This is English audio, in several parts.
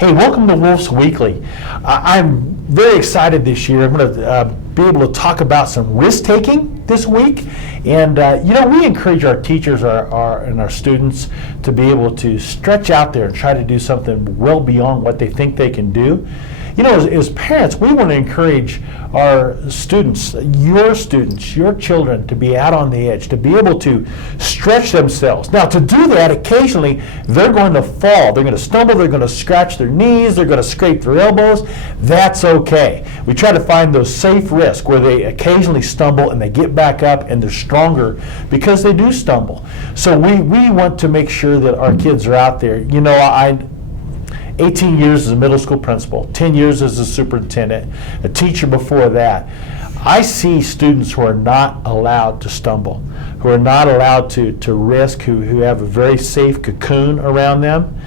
Hey, welcome to Woolf Weekly. I'm very excited this year. I'm going to be able to talk about some risk-taking this week. And, we encourage our teachers and our students to be able to stretch out there and try to do something well beyond what they think they can do. As parents, we want to encourage our students, your children, to be out on the edge, to be able to stretch themselves. Now, to do that, occasionally, they're going to fall. They're going to stumble. They're going to scratch their knees. They're going to scrape their elbows. That's okay. We try to find those safe risks where they occasionally stumble and they get back up and they're stronger because they do stumble. So we want to make sure that our kids are out there. 18 years as a middle school principal, 10 years as a superintendent, a teacher before that. I see students who are not allowed to stumble, who are not allowed to risk, who have a very safe cocoon around them,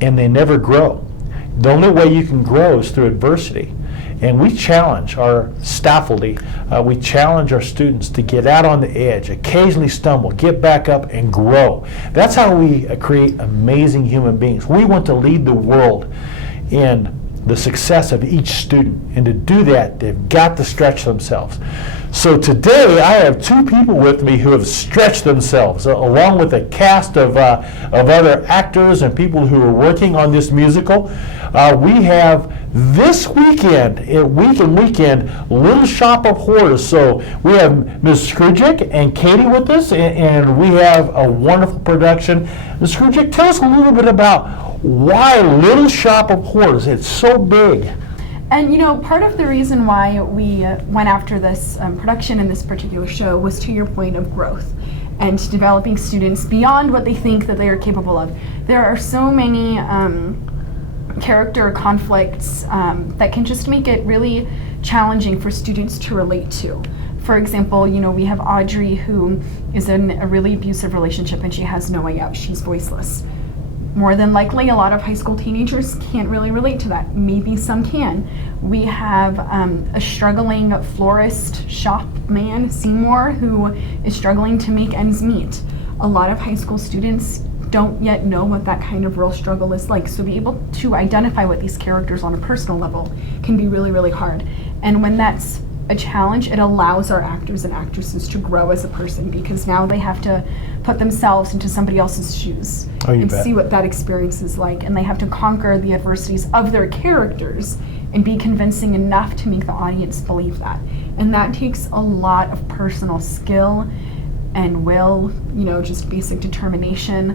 and they never grow. The only way you can grow is through adversity. And we challenge our faculty, we challenge our students to get out on the edge, occasionally stumble, get back up and grow. That's how we create amazing human beings. We want to lead the world in the success of each student. And to do that, they've got to stretch themselves. So today I have two people with me who have stretched themselves, along with a cast of other actors and people who are working on this musical. We have this weekend, Little Shop of Horrors. So we have Ms. Skrujic and Katie with us, and we have a wonderful production. Ms. Skrujic, tell us a little bit about why Little Shop of Horrors. It's so big. And part of the reason why we went after this production in this particular show was to your point of growth and developing students beyond what they think that they are capable of. There are so many character conflicts that can just make it really challenging for students to relate to. For example, we have Audrey, who is in a really abusive relationship and she has no way out. She's voiceless. More than likely, a lot of high school teenagers can't really relate to that. Maybe some can. We have a struggling florist shop man, Seymour, who is struggling to make ends meet. A lot of high school students don't yet know what that kind of real struggle is like. So be able to identify with these characters on a personal level can be really, really hard. And when that's a challenge, it allows our actors and actresses to grow as a person, because now they have to put themselves into somebody else's shoes and see what that experience is like, and they have to conquer the adversities of their characters and be convincing enough to make the audience believe that. And that takes a lot of personal skill and will, just basic determination,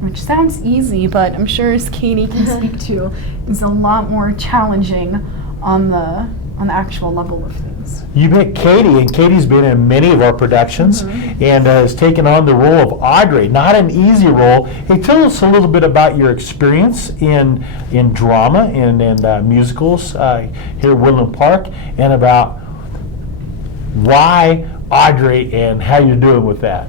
which sounds easy, but I'm sure, as Katie can speak to, is a lot more challenging on the actual level of things. You met Katie, and Katie's been in many of our productions and has taken on the role of Audrey. Not an easy role. Hey, tell us a little bit about your experience in drama and musicals here at Woodland Park, and about why Audrey and how you're doing with that.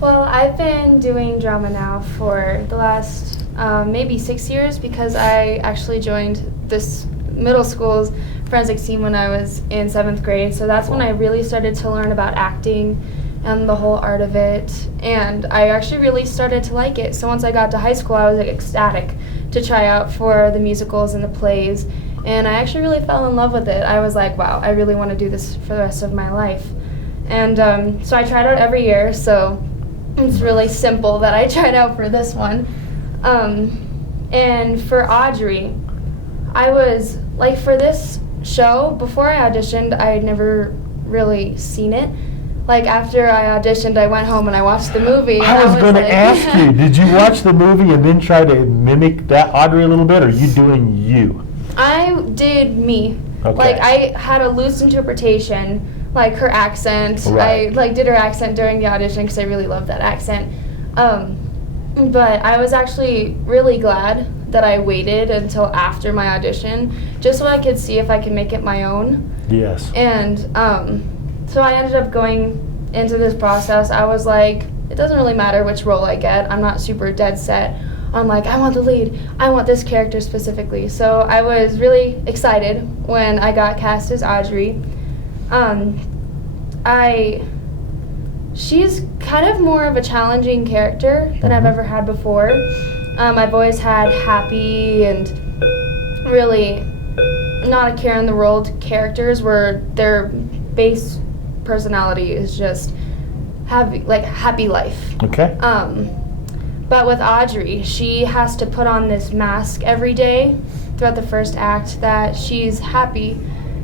Well, I've been doing drama now for the last maybe 6 years, because I actually joined this middle school's forensics team when I was in 7th grade. So that's when I really started to learn about acting and the whole art of it. And I actually really started to like it. So once I got to high school, I was ecstatic to try out for the musicals and the plays. And I actually really fell in love with it. I was like, wow, I really want to do this for the rest of my life. And so I tried out every year. So it's really simple that I tried out for this one. And for Audrey, I was like, for this show, before I auditioned, I had never really seen it. Like, after I auditioned, I went home and I watched the movie. I was going to ask you, did you watch the movie and then try to mimic that Audrey a little bit, or are you doing you? I did me. Okay. Like, I had a loose interpretation, like her accent. Right. I did her accent during the audition because I really loved that accent. But I was actually really glad that I waited until after my audition, just so I could see if I could make it my own. Yes. And so I ended up going into this process. I was like, it doesn't really matter which role I get. I'm not super dead set on like, I want the lead. I want this character specifically. So I was really excited when I got cast as Audrey. She's kind of more of a challenging character than I've ever had before. I've always had happy and really not a care in the world characters where their base personality is just happy life. Okay. But with Audrey, she has to put on this mask every day throughout the first act that she's happy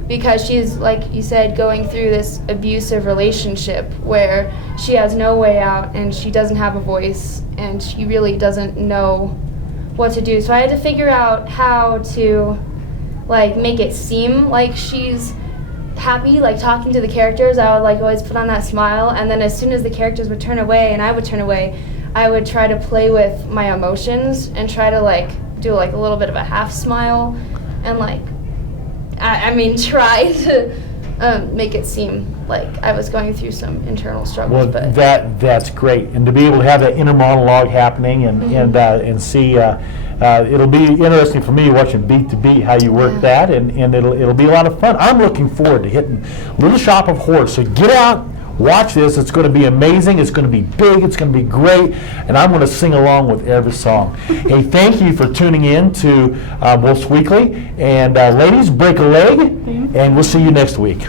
because she's, like you said, going through this abusive relationship where she has no way out and she doesn't have a voice and she really doesn't know what to do. So I had to figure out how to make it seem like she's happy, talking to the characters. I would always put on that smile, and then as soon as the characters would turn away and I would turn away, I would try to play with my emotions and try to do a little bit of a half smile and try to make it seem like I was going through some internal struggles. Well, but that's great, and to be able to have that inner monologue happening and see, it'll be interesting for me watching beat to beat how you work that, and it'll be a lot of fun. I'm looking forward to hitting Little Shop of Horrors. So get out, watch this. It's going to be amazing. It's going to be big. It's going to be great, and I'm going to sing along with every song. Hey, thank you for tuning in to Woolf Weekly, and ladies, break a leg, and we'll see you next week.